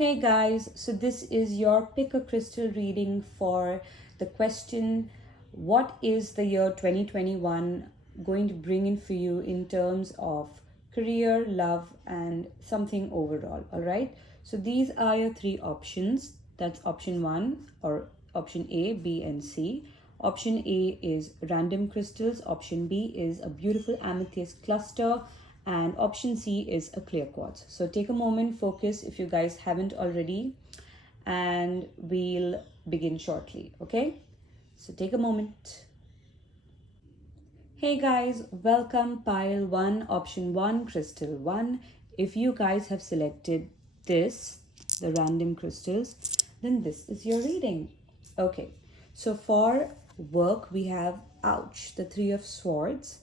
Hey guys, so this is your pick a crystal reading for the question, what is the year 2021 going to bring in for you in terms of career, love, and something overall? All right, so these are your three options. That's option one, or option A, B, and C. Option A is random crystals, option B is a beautiful amethyst cluster, and option C is a clear quartz. So take a moment, focus if you guys haven't already, and we'll begin shortly. Okay, so take a moment. Hey guys, welcome pile 1, option 1, crystal 1. If you guys have selected this, the random crystals, then this is your reading. Okay, so for work we have, ouch, the 3 of Swords.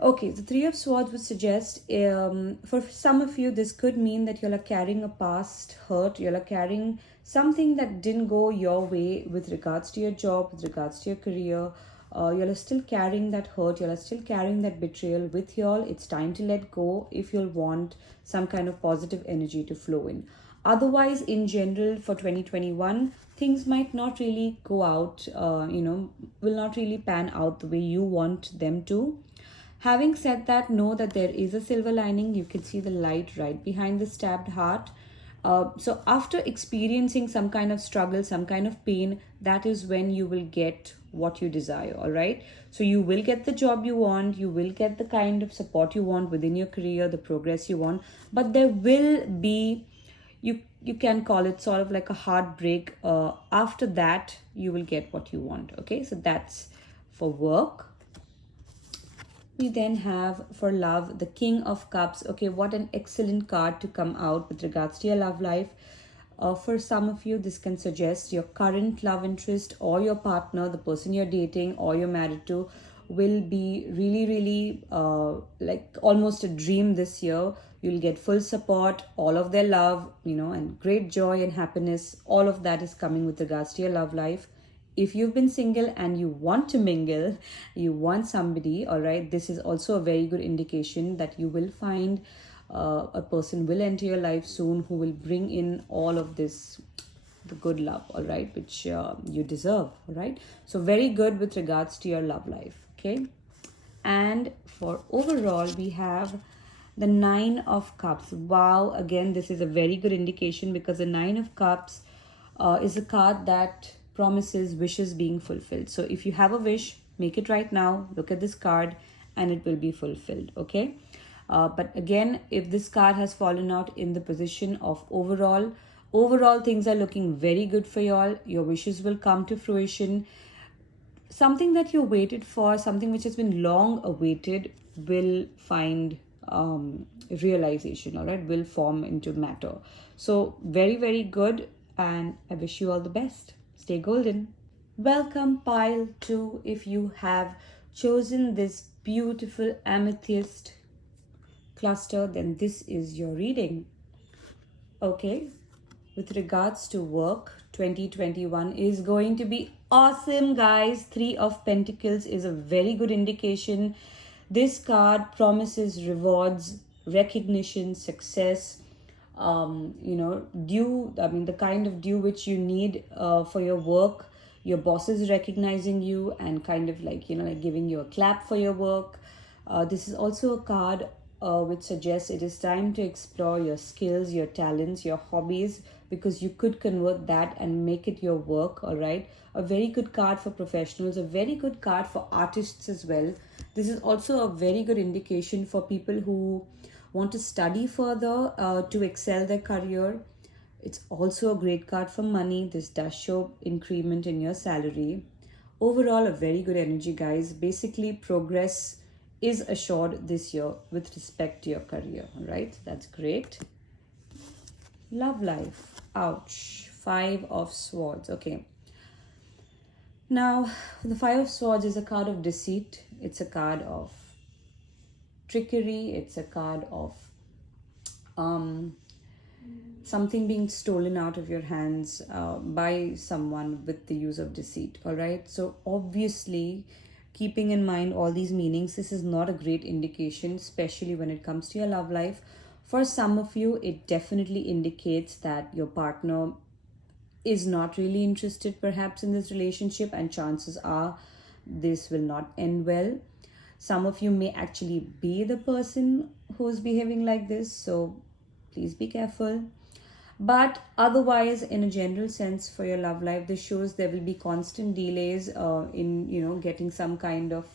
Okay, the Three of Swords would suggest, for some of you, this could mean that you're carrying a past hurt, you're carrying something that didn't go your way with regards to your job, with regards to your career. You're still carrying that hurt, you're still carrying that betrayal with y'all. It's time to let go if you'll want some kind of positive energy to flow in. Otherwise, in general, for 2021, things might not really go out, will not really pan out the way you want them to. Having said that, know that there is a silver lining. You can see the light right behind the stabbed heart. So, after experiencing some kind of struggle, some kind of pain, that is when you will get what you desire. All right. So, you will get the job you want, you will get the kind of support you want within your career, the progress you want, but there will be, you can call it sort of like a heartbreak. After that, you will get what you want. Okay. So, that's for work. We then have for love the King of Cups. Okay, what an excellent card to come out with regards to your love life. For some of you, this can suggest your current love interest or your partner, the person you're dating or you're married to, will be really, really like almost a dream this year. You'll get full support, all of their love, and great joy and happiness. All of that is coming with regards to your love life. If you've been single and you want to mingle, you want somebody, all right, this is also a very good indication that you will find a person will enter your life soon who will bring in all of this, the good love, all right, which you deserve, all right. So very good with regards to your love life. Okay, and for overall we have the Nine of Cups. Wow, again, this is a very good indication because the Nine of Cups is a card that promises wishes being fulfilled. So if you have a wish, make it right now. Look at this card and it will be fulfilled. Okay. But again, if this card has fallen out in the position of overall things are looking very good for y'all. Your wishes will come to fruition. Something that you waited for, something which has been long awaited, will find realization, all right, will form into matter. So very, very good, and I wish you all the best. Stay golden. Welcome pile 2. If you have chosen this beautiful amethyst cluster, then this is your reading. Okay, with regards to work, 2021 is going to be awesome, guys. Three of Pentacles is a very good indication. This card promises rewards, recognition, success, the kind of due which you need for your work. Your boss is recognizing you and kind of like giving you a clap for your work. This is also a card which suggests it is time to explore your skills, your talents, your hobbies, because you could convert that and make it your work. All right, a very good card for professionals, a very good card for artists as well. This is also a very good indication for people who want to study further to excel their career. It's also a great card for money. This does show increment in your salary. Overall, a very good energy, guys. Basically, progress is assured this year with respect to your career. All right, that's great. Love life, ouch, Five of Swords. Okay, now the Five of Swords is a card of deceit. It's a card of trickery. It's a card of something being stolen out of your hands by someone with the use of deceit. All right, so obviously, keeping in mind all these meanings, this is not a great indication, especially when it comes to your love life. For some of you, it definitely indicates that your partner is not really interested perhaps in this relationship, and chances are this will not end well. Some of you may actually be the person who's behaving like this, so please be careful. But otherwise, in a general sense, for your love life, this shows there will be constant delays in getting some kind of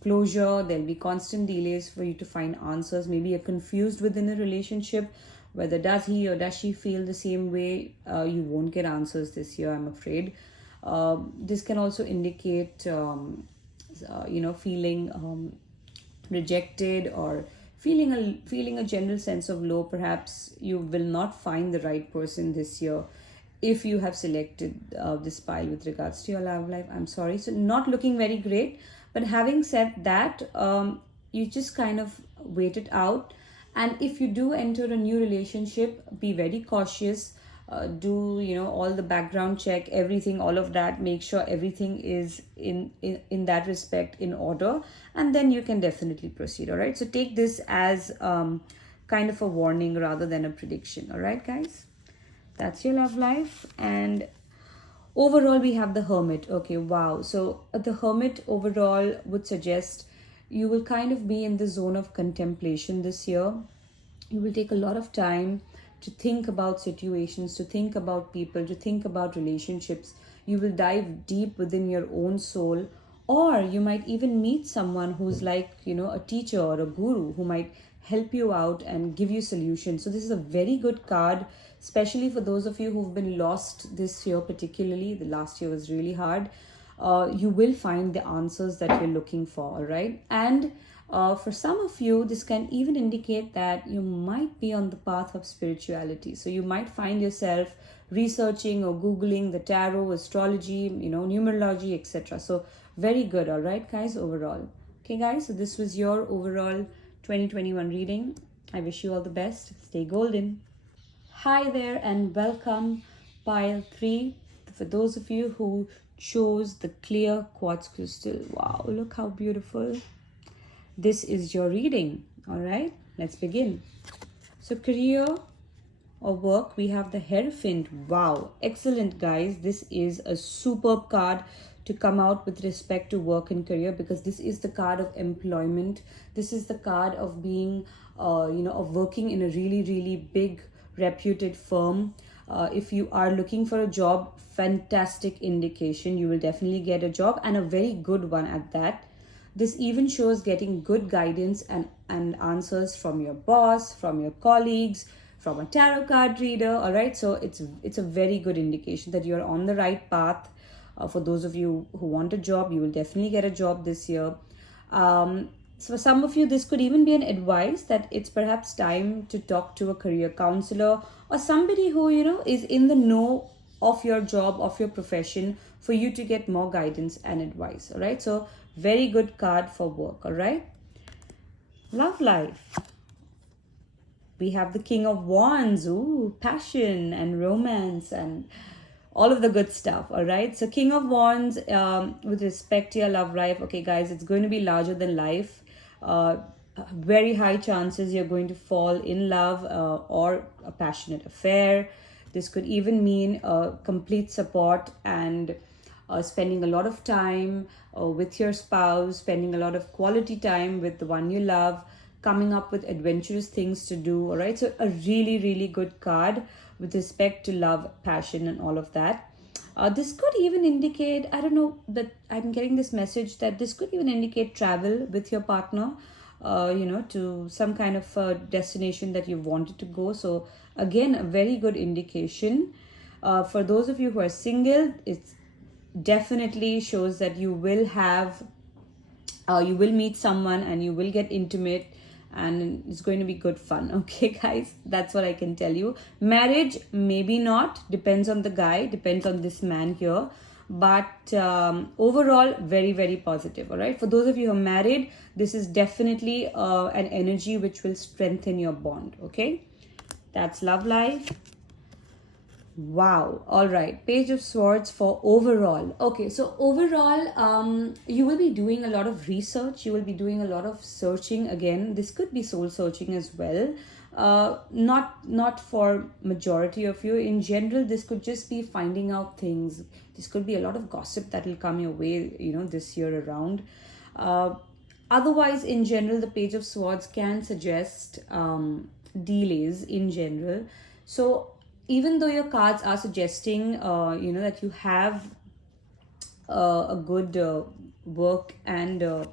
closure. There'll be constant delays for you to find answers. Maybe you're confused within a relationship, whether does he or does she feel the same way. You won't get answers this year, I'm afraid. This can also indicate feeling rejected, or feeling a general sense of low. Perhaps you will not find the right person this year if you have selected this pile with regards to your love life. I'm sorry, so not looking very great. But having said that, you just kind of wait it out. And if you do enter a new relationship, be very cautious. Do all the background check, everything, all of that. Make sure everything is in that respect in order, and then you can definitely proceed. All right, so take this as kind of a warning rather than a prediction. All right, guys, that's your love life. And overall, we have the Hermit. Okay, wow. So the Hermit overall would suggest you will kind of be in the zone of contemplation this year. You will take a lot of time to think about situations, to think about people, to think about relationships. You will dive deep within your own soul, or you might even meet someone who's like, a teacher or a guru who might help you out and give you solutions. So this is a very good card, especially for those of you who've been lost this year. Particularly the last year was really hard. You will find the answers that you're looking for. All right. And for some of you, this can even indicate that you might be on the path of spirituality. So you might find yourself researching or Googling the tarot, astrology, numerology, etc. So very good. All right, guys, overall. Okay, guys, so this was your overall 2021 reading. I wish you all the best. Stay golden. Hi there and welcome, pile 3. For those of you who chose the clear quartz crystal. Wow, look how beautiful. This is your reading. All right, let's begin. So career or work, we have the Hierophant. Wow, excellent, guys. This is a superb card to come out with respect to work and career, because this is the card of employment. This is the card of being, of working in a really, really big reputed firm. If you are looking for a job, fantastic indication. You will definitely get a job, and a very good one at that. This even shows getting good guidance and answers from your boss, from your colleagues, from a tarot card reader. All right, so it's a very good indication that you're on the right path. For those of you who want a job, you will definitely get a job this year. So for some of you, this could even be an advice that it's perhaps time to talk to a career counselor or somebody who, is in the know of your job, of your profession, for you to get more guidance and advice. All right, so very good card for work. All right, love life. We have the King of Wands. Ooh, passion and romance and all of the good stuff. All right, so King of Wands, with respect to your love life, okay, guys, it's going to be larger than life. Very high chances you're going to fall in love or a passionate affair. This could even mean complete support and spending a lot of time with your spouse, spending a lot of quality time with the one you love, coming up with adventurous things to do. All right, so a really, really good card with respect to love, passion, and all of that. This could even indicate, I don't know, that I'm getting this message that this could even indicate travel with your partner, to some kind of destination that you wanted to go. So again, a very good indication. For those of you who are single, it definitely shows that you will meet someone and you will get intimate, and it's going to be good fun. Okay, guys, that's what I can tell you. Marriage, maybe not, depends on the guy, depends on this man here, but overall very, very positive. All right, for those of you who are married, this is definitely an energy which will strengthen your bond. Okay, that's love life. Wow. All right. Page of Swords for overall. Okay. So overall, you will be doing a lot of research. You will be doing a lot of searching. Again, this could be soul searching as well. not for majority of you. In general, this could just be finding out things. This could be a lot of gossip that will come your way, this year around. Otherwise, in general, the Page of Swords can suggest delays in general. So even though your cards are suggesting that you have a good work and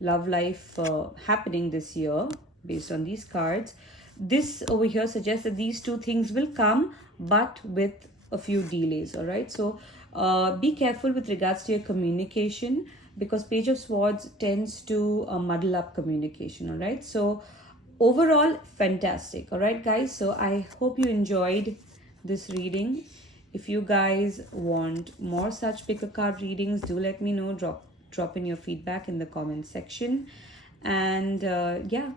love life happening this year based on these cards, this over here suggests that these two things will come, but with a few delays. All right, so be careful with regards to your communication, because Page of Swords tends to muddle up communication. All right, so overall, fantastic. All right, guys, so I hope you enjoyed this reading. If you guys want more such pick a card readings, do let me know. Drop in your feedback in the comment section. And yeah,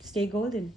stay golden.